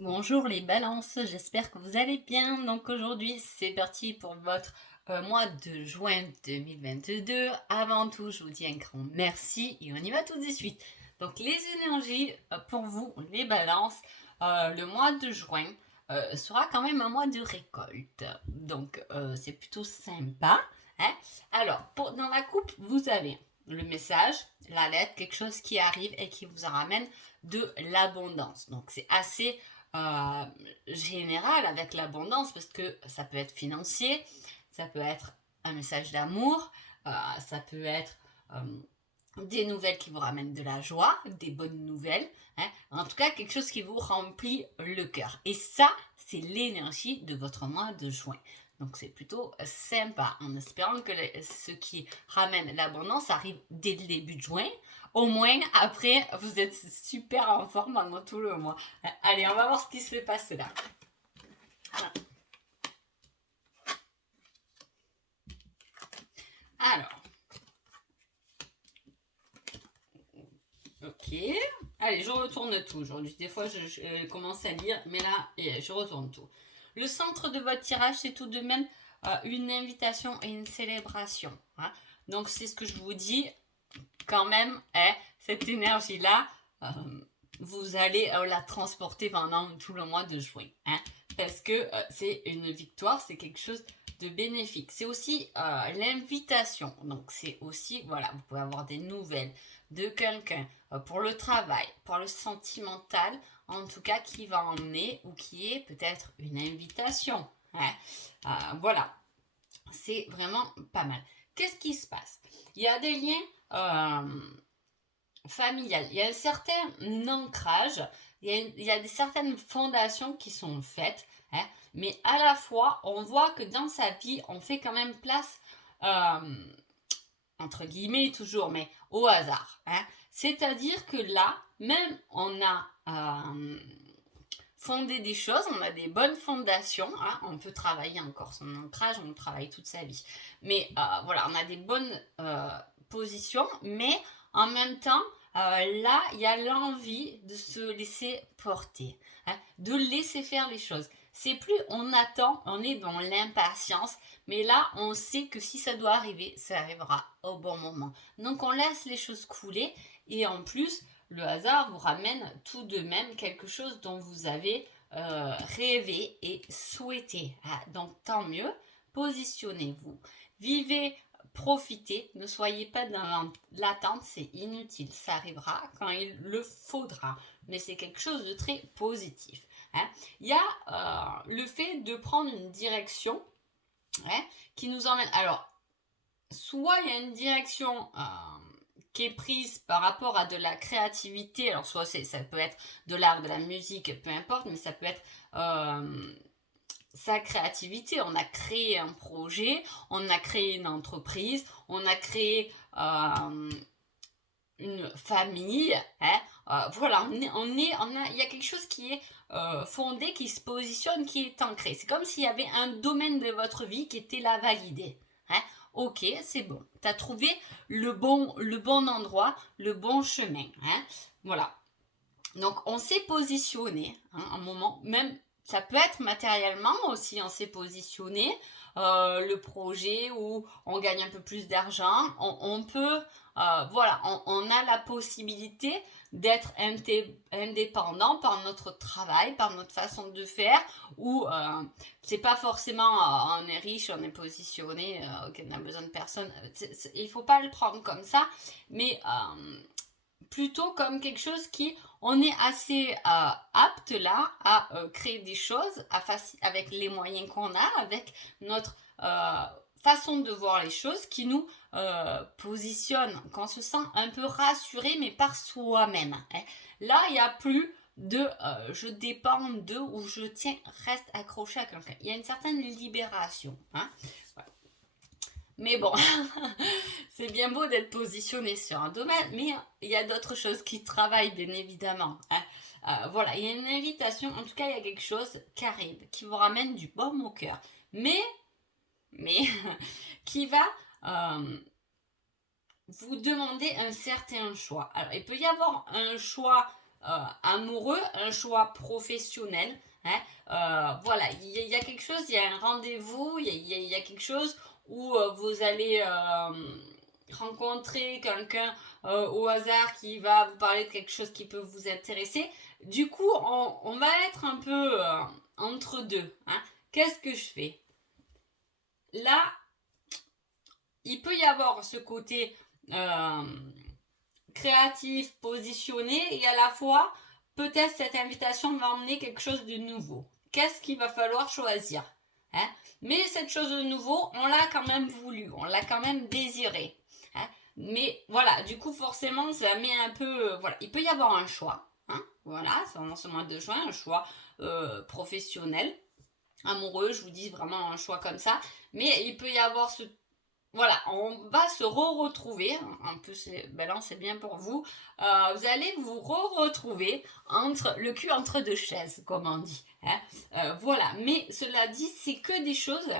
Bonjour les balances, j'espère que vous allez bien. Donc aujourd'hui, c'est parti pour votre mois de juin 2022. Avant tout, je vous dis un grand merci et on y va tout de suite. Donc les énergies pour vous, les balances, le mois de juin sera quand même un mois de récolte. Donc c'est plutôt sympa. Hein. Alors, dans la coupe, vous avez le message, la lettre, quelque chose qui arrive et qui vous ramène de l'abondance. Donc c'est assez euh, général avec l'abondance parce que ça peut être financier, ça peut être un message d'amour, ça peut être des nouvelles qui vous ramènent de la joie, des bonnes nouvelles, hein. En tout cas quelque chose qui vous remplit le cœur. Et ça, c'est l'énergie de votre mois de juin. Donc c'est plutôt sympa, en espérant que ce qui ramène l'abondance arrive dès le début de juin. Au moins, après, vous êtes super en forme pendant tout le mois. Allez, on va voir ce qui se passe là. Alors, ok. Allez, je retourne tout aujourd'hui. Des fois, je commence à lire, mais là, je retourne tout. Le centre de votre tirage, c'est tout de même une invitation et une célébration. Hein. Donc, c'est ce que je vous dis. Quand même, cette énergie-là, euh, vous allez la transporter pendant tout le mois de juin. Hein, parce que c'est une victoire, c'est quelque chose de bénéfique. C'est aussi l'invitation. Donc, c'est aussi, voilà, vous pouvez avoir des nouvelles de quelqu'un pour le travail, pour le sentimental, en tout cas, qui va emmener ou qui est peut-être une invitation. Hein. Voilà, c'est vraiment pas mal. Qu'est-ce qui se passe? Il y a des liens familial. Il y a un certain ancrage, il y a certaines fondations qui sont faites, hein, mais à la fois, on voit que dans sa vie, on fait quand même place, entre guillemets toujours, mais au hasard. Hein. C'est-à-dire que là, même on a fondé des choses, on a des bonnes fondations, hein, on peut travailler encore son ancrage, on travaille toute sa vie. Mais voilà, on a des bonnes positions, mais en même temps, là, il y a l'envie de se laisser porter, hein, de laisser faire les choses. C'est plus on attend, on est dans l'impatience, mais là, on sait que si ça doit arriver, ça arrivera au bon moment. Donc, on laisse les choses couler et en plus, le hasard vous ramène tout de même quelque chose dont vous avez rêvé et souhaité. Ah, donc, tant mieux, positionnez-vous. Vivez, profitez, ne soyez pas dans l'attente, c'est inutile. Ça arrivera quand il le faudra. Mais c'est quelque chose de très positif. Hein. Il y a le fait de prendre une direction, hein, qui nous emmène. Alors, soit il y a une direction qui est prise par rapport à de la créativité, alors soit ça peut être de l'art, de la musique, peu importe, mais ça peut être sa créativité. On a créé un projet, on a créé une entreprise, on a créé une famille. Hein, voilà, il y a quelque chose qui est fondé, qui se positionne, qui est ancré. C'est comme s'il y avait un domaine de votre vie qui était là validé. Hein, ok, c'est bon. Tu as trouvé le bon endroit, le bon chemin. Hein, voilà. Donc, on s'est positionné, hein, un moment, même ça peut être matériellement aussi, on s'est positionné, le projet où on gagne un peu plus d'argent, on peut, voilà, on a la possibilité d'être indépendant par notre travail, par notre façon de faire, ou c'est pas forcément on est riche, on est positionné, on a besoin de personne. Il faut pas le prendre comme ça, mais plutôt comme quelque chose qui, on est assez apte là à créer des choses avec les moyens qu'on a, avec notre façon de voir les choses qui nous positionne, qu'on se sent un peu rassuré, mais par soi-même. Hein. Là, il n'y a plus de je dépends de ou je tiens, reste accroché à quelqu'un. Il y a une certaine libération. Hein. Voilà. Mais bon, c'est bien beau d'être positionné sur un domaine, mais il y a d'autres choses qui travaillent, bien évidemment. Hein. Voilà, il y a une invitation, en tout cas, il y a quelque chose qui arrive, qui vous ramène du baume au cœur. Mais qui va vous demander un certain choix. Alors, il peut y avoir un choix amoureux, un choix professionnel. Hein. Voilà, il y a quelque chose, il y a un rendez-vous, il y a quelque chose où vous allez rencontrer quelqu'un au hasard qui va vous parler de quelque chose qui peut vous intéresser. Du coup, on va être un peu entre deux. Hein. Qu'est-ce que je fais? Là, il peut y avoir ce côté créatif, positionné, et à la fois, peut-être cette invitation va emmener quelque chose de nouveau. Qu'est-ce qu'il va falloir choisir? Hein? Mais cette chose de nouveau, on l'a quand même voulu, on l'a quand même désiré. Hein? Mais voilà, du coup, forcément, ça met un peu... voilà, il peut y avoir un choix. Hein? Voilà, c'est vraiment ce mois de juin, un choix professionnel, amoureux, je vous dis vraiment un choix comme ça. Mais il peut y avoir ce voilà, on va se retrouver. En plus, ben là, c'est bien pour vous. Vous allez vous retrouver entre le cul entre deux chaises, comme on dit. Hein. Voilà, mais cela dit, c'est que des choses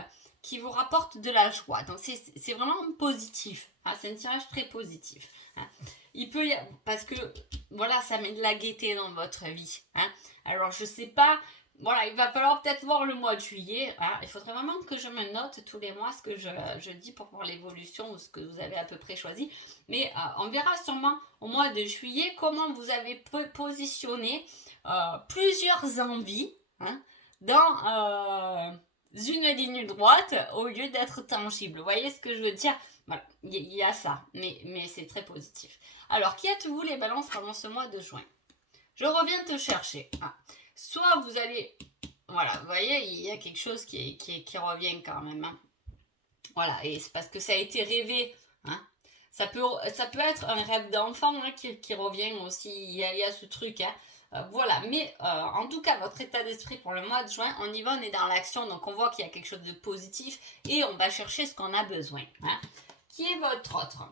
qui vous rapportent de la joie. Donc, c'est vraiment positif. Hein. C'est un tirage très positif. Hein. Il peut y avoir, parce que voilà, ça met de la gaieté dans votre vie. Hein. Alors, je sais pas. Voilà, il va falloir peut-être voir le mois de juillet. Hein. Il faudrait vraiment que je me note tous les mois ce que je dis pour voir l'évolution ou ce que vous avez à peu près choisi. Mais on verra sûrement au mois de juillet comment vous avez positionné plusieurs envies hein, dans une ligne droite au lieu d'être tangible. Vous voyez ce que je veux dire? Voilà, il y a ça, mais c'est très positif. Alors, qui êtes-vous les balances pendant ce mois de juin? Je reviens te chercher. Ah. Soit vous allez... Voilà, vous voyez, il y a quelque chose qui revient quand même. Hein. Voilà, et c'est parce que ça a été rêvé. Hein. Ça peut être un rêve d'enfant hein, qui revient aussi. Il y a ce truc. Hein. Voilà, mais en tout cas, votre état d'esprit pour le mois de juin, on y va, on est dans l'action. Donc on voit qu'il y a quelque chose de positif et on va chercher ce qu'on a besoin. Hein. Qui est votre autre?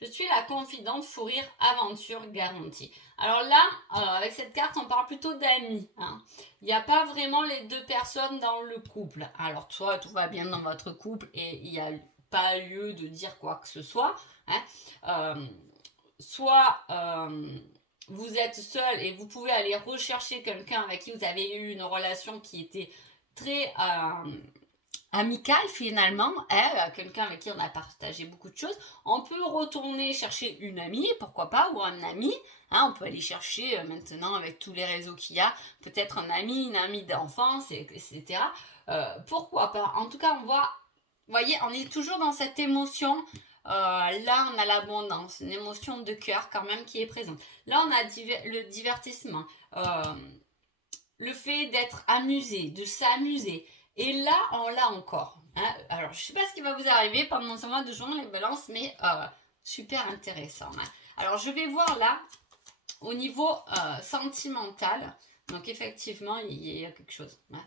Je suis la confidente fou rire aventure garantie. Alors là, avec cette carte, on parle plutôt d'amis. Hein. Il n'y a pas vraiment les deux personnes dans le couple. Alors toi, tout va bien dans votre couple et il n'y a pas lieu de dire quoi que ce soit. Hein. Soit vous êtes seul et vous pouvez aller rechercher quelqu'un avec qui vous avez eu une relation qui était très amical finalement, hein, quelqu'un avec qui on a partagé beaucoup de choses. On peut retourner chercher une amie, pourquoi pas, ou un ami. Hein, on peut aller chercher maintenant avec tous les réseaux qu'il y a, peut-être un ami, une amie d'enfance, etc. Pourquoi pas? En tout cas, on voit, vous voyez, on est toujours dans cette émotion. Là, on a l'abondance, une émotion de cœur quand même qui est présente. Là, on a le divertissement, le fait d'être amusé, de s'amuser. Et là, on l'a encore. Hein. Alors, je ne sais pas ce qui va vous arriver pendant ce mois de juin, les balances, mais super intéressant. Hein. Alors, je vais voir là, au niveau sentimental. Donc, effectivement, il y a quelque chose. Hein.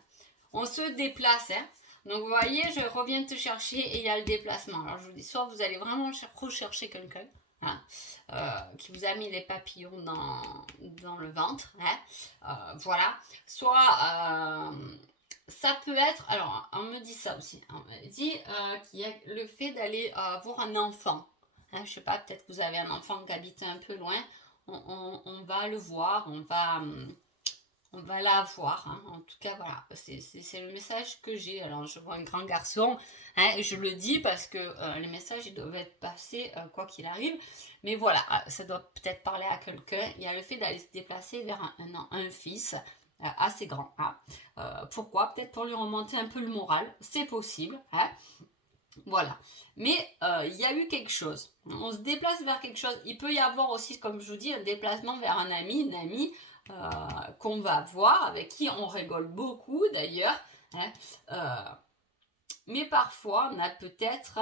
On se déplace. Hein. Donc, vous voyez, je reviens te chercher et il y a le déplacement. Alors, je vous dis, soit vous allez vraiment rechercher quelqu'un. Hein, qui vous a mis les papillons dans le ventre. Hein, voilà. Soit ça peut être, alors on me dit ça aussi, on me dit qu'il y a le fait d'aller voir un enfant. Hein, je sais pas, peut-être que vous avez un enfant qui habite un peu loin, on va le voir, on va la voir. Hein. En tout cas, voilà, c'est le message que j'ai. Alors, je vois un grand garçon, hein, je le dis parce que les messages, ils doivent être passés quoi qu'il arrive. Mais voilà, ça doit peut-être parler à quelqu'un. Il y a le fait d'aller se déplacer vers un fils assez grand. Hein. Pourquoi? Peut-être pour lui remonter un peu le moral. C'est possible. Hein. Voilà. Mais il y a eu quelque chose. On se déplace vers quelque chose. Il peut y avoir aussi, comme je vous dis, un déplacement vers un ami, une amie qu'on va voir, avec qui on rigole beaucoup d'ailleurs. Hein. Mais parfois, on n'a peut-être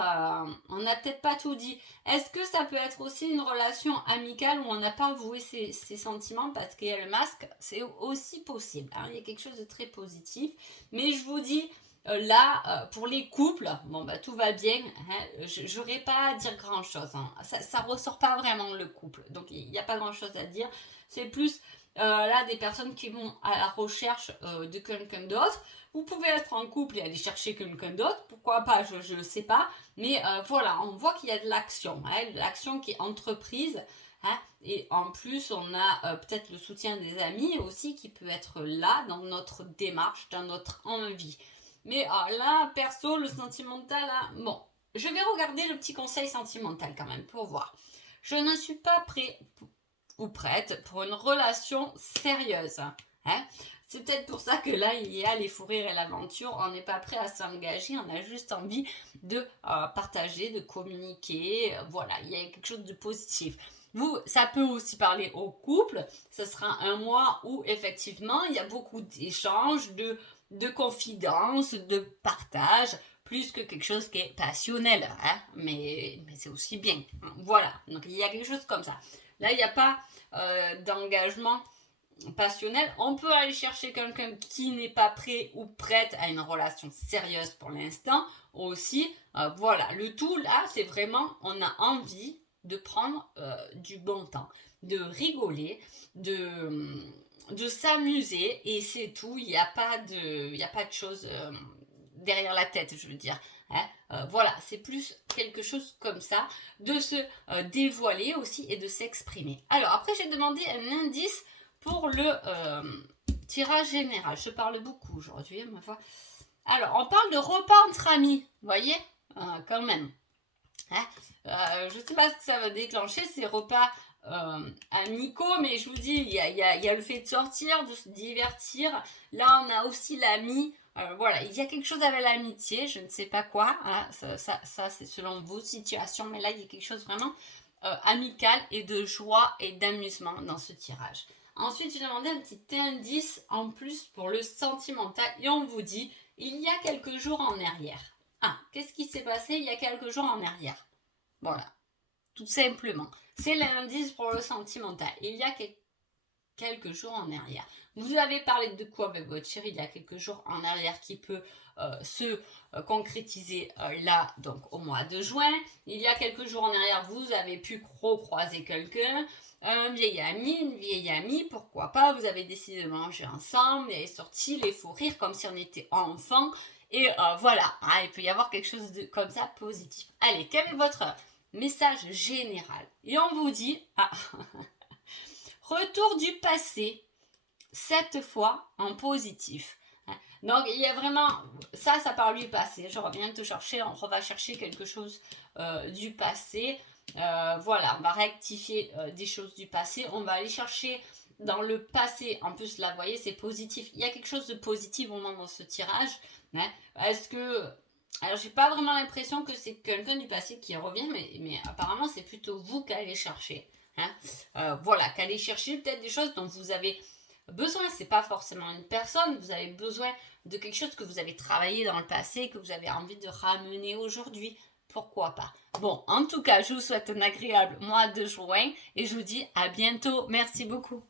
pas tout dit. Est-ce que ça peut être aussi une relation amicale où on n'a pas avoué ses sentiments parce qu'il y a le masque? C'est aussi possible. Hein. Il y a quelque chose de très positif. Mais je vous dis, là, pour les couples, bon, bah, tout va bien. Hein. Je n'aurais pas à dire grand-chose. Hein. Ça ne ressort pas vraiment le couple. Donc, il n'y a pas grand-chose à dire. C'est plus là des personnes qui vont à la recherche de quelqu'un d'autre. Vous pouvez être en couple et aller chercher quelqu'un d'autre, pourquoi pas, je ne sais pas. Mais voilà, on voit qu'il y a de l'action, hein, de l'action qui est entreprise. Hein. Et en plus, on a peut-être le soutien des amis aussi qui peut être là dans notre démarche, dans notre envie. Mais là, perso, le sentimental, là, bon, je vais regarder le petit conseil sentimental quand même pour voir. Je ne suis pas prêt ou prête pour une relation sérieuse. Hein. C'est peut-être pour ça que là, il y a les fous rires et l'aventure. On n'est pas prêt à s'engager, on a juste envie de partager, de communiquer. Voilà, il y a quelque chose de positif. Vous, ça peut aussi parler au couple. Ce sera un mois où effectivement, il y a beaucoup d'échanges, de confidences, de partage, plus que quelque chose qui est passionnel. Hein? Mais c'est aussi bien. Voilà, donc il y a quelque chose comme ça. Là, il n'y a pas d'engagement passionnel. On peut aller chercher quelqu'un qui n'est pas prêt ou prête à une relation sérieuse pour l'instant aussi. Voilà, le tout là, c'est vraiment, on a envie de prendre du bon temps, de rigoler, de s'amuser et c'est tout. Il n'y a pas de choses derrière la tête, je veux dire. Hein. Voilà, c'est plus quelque chose comme ça, de se dévoiler aussi et de s'exprimer. Alors après, j'ai demandé un indice pour le tirage général. Je parle beaucoup aujourd'hui, ma foi. Alors, on parle de repas entre amis, vous voyez, quand même. Hein. Je ne sais pas ce que ça va déclencher, ces repas amicaux, mais je vous dis, il y a le fait de sortir, de se divertir. Là, on a aussi l'ami. Voilà, il y a quelque chose avec l'amitié, je ne sais pas quoi. Hein, ça c'est selon vos situations, mais là, il y a quelque chose vraiment amical et de joie et d'amusement dans ce tirage. Ensuite, j'ai demandé un petit indice en plus pour le sentimental et on vous dit, il y a quelques jours en arrière. Ah, qu'est-ce qui s'est passé il y a quelques jours en arrière? Voilà, tout simplement. C'est l'indice pour le sentimental. Il y a quelques jours en arrière. Vous avez parlé de quoi avec votre chéri il y a quelques jours en arrière qui peut se concrétiser là, donc au mois de juin. Il y a quelques jours en arrière, vous avez pu croiser quelqu'un, un vieil ami, une vieille amie, pourquoi pas, vous avez décidé de manger ensemble, et sorti les fous rires comme si on était enfants. Et voilà, hein, il peut y avoir quelque chose de comme ça positif. Allez, quel est votre message général? Et on vous dit, retour du passé, cette fois en positif. Donc il y a vraiment, ça parle du passé. Je reviens te chercher, on va chercher quelque chose du passé. Voilà, on va rectifier des choses du passé. On va aller chercher dans le passé. En plus, là, vous voyez, c'est positif. Il y a quelque chose de positif au moment dans ce tirage. Hein. Est-ce que... Alors, j'ai pas vraiment l'impression que c'est quelqu'un du passé qui revient, mais apparemment, c'est plutôt vous qui allez chercher. Hein. Voilà, qu'aller chercher peut-être des choses dont vous avez besoin. C'est pas forcément une personne, vous avez besoin de quelque chose que vous avez travaillé dans le passé, que vous avez envie de ramener aujourd'hui. Pourquoi pas? Bon, en tout cas, je vous souhaite un agréable mois de juin et je vous dis à bientôt. Merci beaucoup.